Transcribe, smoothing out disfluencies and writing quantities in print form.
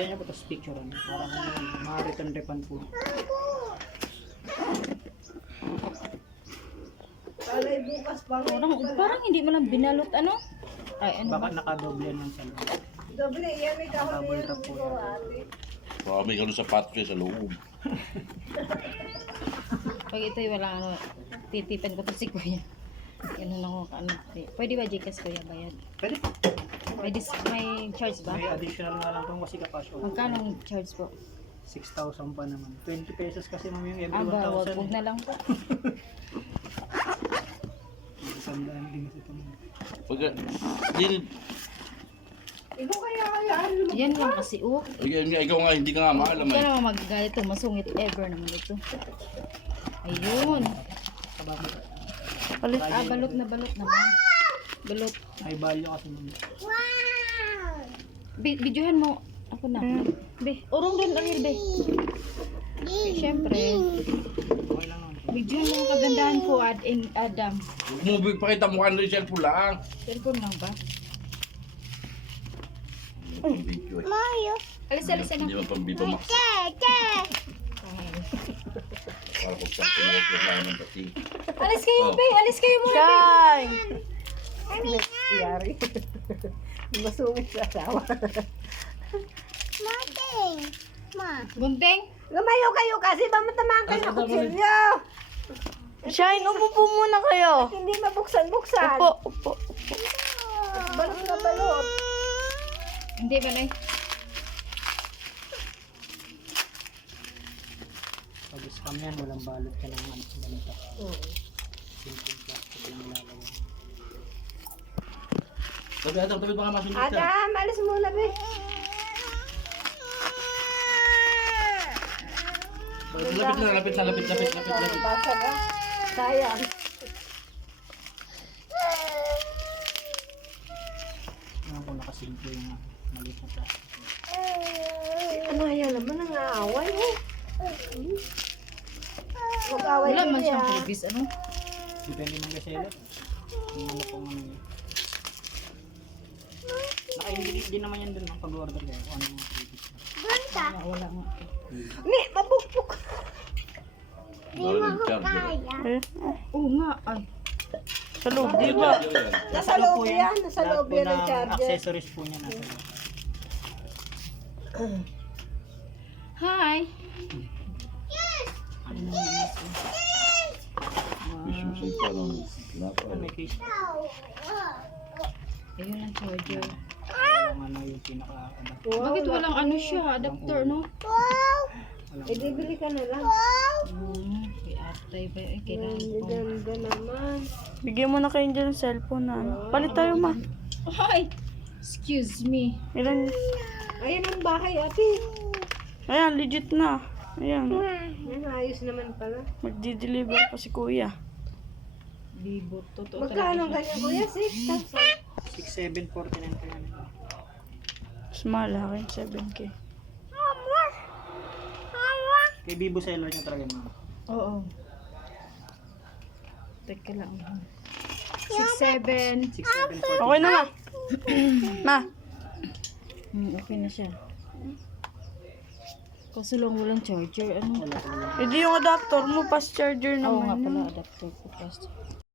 Yan niya po, tapos picturean. Para ma-return refund po. Alay bukas pa. Parang hindi mo lang binalot ano? Ay, ano Baka ba? nakadoble yan sa loob. Doble, yan may kahon na Double yan. tap po Siguro yan. ate. Baka may ganun sapatos kayo sa loob. Pag ito'y wala ano, titipan ko to si Kuya. Ganun ako ano. Pwede ba Gcash Kuya bayad? Pwede po. May charge ba? May additional nga lang po kasi kapasyo. Magkano ang charge po? 6,000 pa naman. 20 pesos kasi ma'am yung every Aba, wag 1,000. na lang po. Sandaan din kasi ito. Pag, din, Ikaw kaya ano naman. Yan lang kasi oh. ikaw nga, hindi ka nga maalam Kaya eh. naman magagalit ito. Masungit ever naman ito. Ayun. Balot na balot naman. Balot. May value kasi ma'am. Videohan mo. Ako na. Be, urong din ang be. Siyempre. Okay lang naman. Videohan mo ang kagandahan ko, Adam. Movie, pakita mo ka na yung cellphone lang. Cellphone lang ba? Video eh. Alis na. Hindi mo pang Viva Max. Para kung saan pinag-reply ng pati. Alis kayo, be. Alis kayo muna, be. Shy! Yari. Masungit sa asawa. Gunting. Lumayo kayo kasi ba matamaan kayo ng kutsilyo? Shine, umupo muna kayo. Hindi mabuksan-buksan. Upo. Balot na balot. Hindi ba na Pag scam yan, walang balot ka ng ano sa ganito. Simple plastic lang ilalagay. Tabi baka masunod ka. Adam, alis muna, be. Lapit. Basa na. Sayang. Ano kung nakasimple yung maliit na plastic. Ano yan naman ang aaway, oh. Mag-away Wala din man siyang yan. previous, ano? Depende man kasi ito. Kung ano pong ano yun. Naka-indicate din naman yan dun ng pag-order kayo. Kung ano yung previous na. Wala nga. Ni, mabukbuk. Oo nga, ay. Sa loob, di ba? Nasa loob po yan. Nasa Lahat loob po yan ng ng charger. accessories po niya nasa loob. Hi! Ano, may case. Ayun ang charger. Ang ano yung pinaka-adapter. Bakit walang ano siya, adapter, no? Eh, di bili ka na lang. Kay atay ba? Ay, kailangan Ang ko. ganda naman. Bigyan mo na kayo dyan ng cellphone na ano. Palit tayo, ma. Hi! Excuse me. Ilan? Ayan ang bahay, ate. Ayan, legit na. Ayan. Yan, ayos naman pala. Magdi-deliver pa si kuya. Libo. Totoo Magkano talaga. ganyan, kuya? 6,000. 6,749 po yan. Mas mahal akin, 7K. Kay Vivo seller niya talaga ma'am. Oo. Teka lang. 6'7". 6,749. Okay na, ma. Ma. Okay na siya. Kaso lang walang charger. Ano? Wala po yan. Hindi yung adapter mo, fast charger Oo nga naman. pala, yun. adapter ko. Plastic.